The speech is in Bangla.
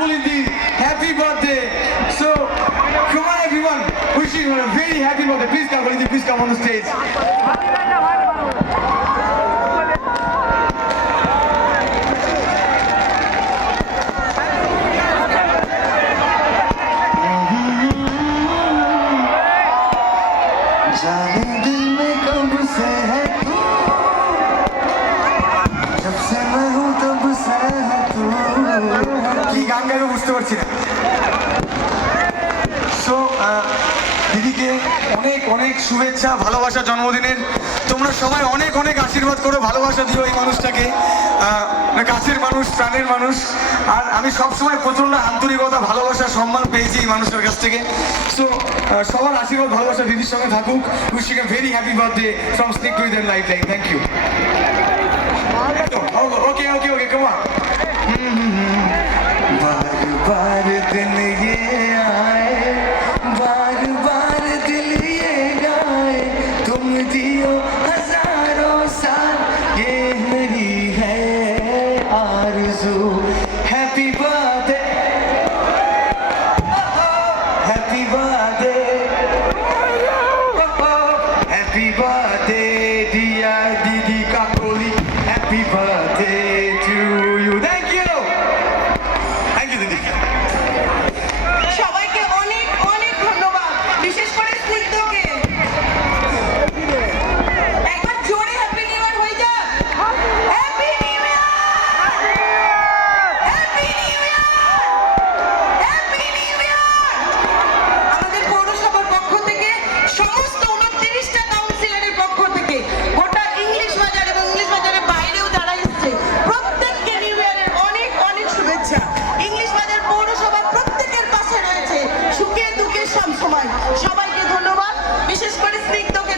Kakulindi, happy birthday. So, come on everyone, wishing her a very happy birthday. Please Kakulindi, please come on the stage. जाने दिल में कब से है तू, जब से मैं हूँ तब से है तू। কি গান গাইবো বুঝতে পারছি না। সো দিদিকে অনেক অনেক শুভেচ্ছা, ভালোবাসা জন্মদিনের। তোমরা সবাই অনেক অনেক আশীর্বাদ করো, ভালোবাসা দিও এই মানুষটাকে। কাছের মানুষ, প্রাণের মানুষ। আর আমি সবসময় প্রচণ্ড আন্তরিকতা, ভালোবাসা, সম্মান পেয়েছি এই মানুষটার কাছ থেকে। সো সবার আশীর্বাদ, ভালোবাসা দিদির সঙ্গে থাকুক। Wishing a very happy birthday from স্নিক টু ইদের lifeline. Thank you. Okay okay okay come on. बार बार दिन ये आए, बार बार दिल ये गाए, तुम जियो हजारों साल, ये मेरी है आरज़ू। Happy birthday, happy birthday, happy birthday dear didi Kakoli, happy birthday to you. Thank you. সবাইকে অনেক অনেক ধন্যবাদ, বিশেষ করে স্নিগ্ধকে। একবার জোরে হ্যাপি নিউ ইয়ার হয়ে যাক। Happy new year, happy new year, happy new year. আমাদের পৌরসভার পক্ষ থেকে, সমস্ত 29টা কাউন্সিলরের পক্ষ থেকে, গোটা ইংলিশ বাজার এবং ইংলিশ বাজারের বাইরেও যারা এসছে, প্রত্যেককে নিউ ইয়ারের অনেক অনেক শুভেচ্ছা। ইংলিশ বাজার পৌরসভা প্রত্যেকের পাশে রয়েছে, সুখে দুঃখে সব সময়। সবাইকে ধন্যবাদ, বিশেষ করে স্নিগ্ধকে